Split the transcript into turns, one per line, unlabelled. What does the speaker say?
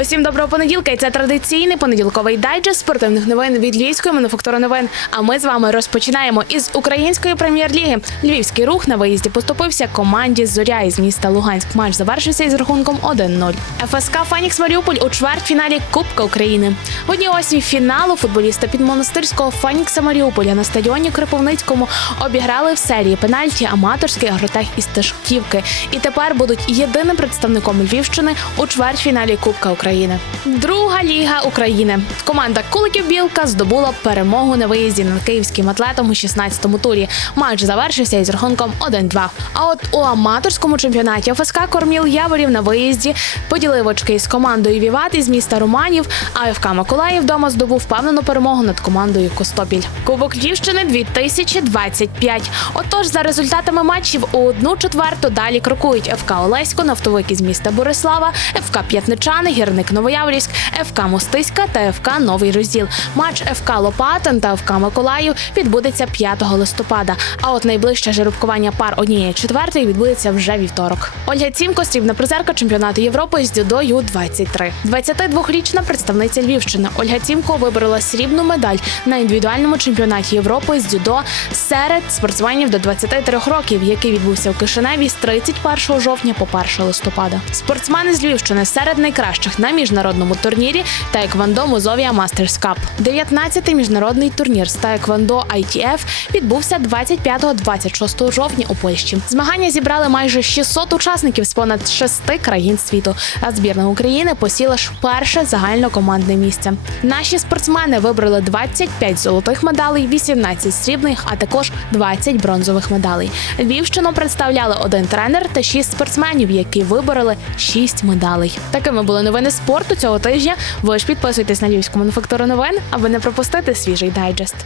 Усім доброго понеділка. І це традиційний понеділковий дайджест спортивних новин від Львівської мануфактури новин. А ми з вами розпочинаємо із української прем'єр-ліги. Львівський рух на виїзді поступився команді Зоря із міста Луганськ. Матч завершився із рахунком 1-0. ФСК Фенікс Маріуполь у чвертьфіналі Кубка України. В одній осі фіналу футболісти під монастирського Фенікса Маріуполя на стадіоні Криповницькому обіграли в серії пенальті аматорський агротех із Тишківки. І тепер будуть єдиним представником Львівщини у чвертьфіналі Кубка України. Друга ліга України. Команда Куликів Білка здобула перемогу на виїзді над київським атлетом у 16-му турі. Матч завершився із рахунком 1-2. А от у аматорському чемпіонаті ФСК Корміл Яворів на виїзді поділив очки з командою Віват із міста Романів. А ФК Миколаїв вдома здобув впевнену перемогу над командою Костопіль. Кубок Львівщини 2025. Отож, за результатами матчів у одну четверту далі крокують ФК Олесько, нафтовик із міста Борислава, ФК П'ятничани, гірник Новояврівськ, ФК Мостиська та ФК Новий Розділ. Матч ФК Лопатин та ФК Миколаїв відбудеться 5 листопада. А от найближче жеребкування пар однієї четвертої відбудеться вже вівторок. Ольга Цімко, срібна призерка чемпіонату Європи з дзюдо Ю-23. 22-річна представниця Львівщини Ольга Цімко виборола срібну медаль на індивідуальному чемпіонаті Європи з дзюдо серед спортсменів до 23 років, який відбувся в Кишиневі з 31 жовтня по 1 листопада. Спортсмени з Львівщини серед найкращих на міжнародному турнірі Таеквондо Музовія Мастерс Кап. 19-й міжнародний турнір з Таеквондо ITF відбувся 25-26 жовтня у Польщі. Змагання зібрали майже 600 учасників з понад шести країн світу. А збірна України посіла ж перше загальнокомандне місце. Наші спортсмени вибрали 25 золотих медалей, 18 срібних, а також 20 бронзових медалей. Львівщину представляли один тренер та 6 спортсменів, які вибороли 6 медалей. Такими були новини спорту цього тижня. Ви ж підписуйтесь на Львівську мануфактуру новин, аби не пропустити свіжий дайджест.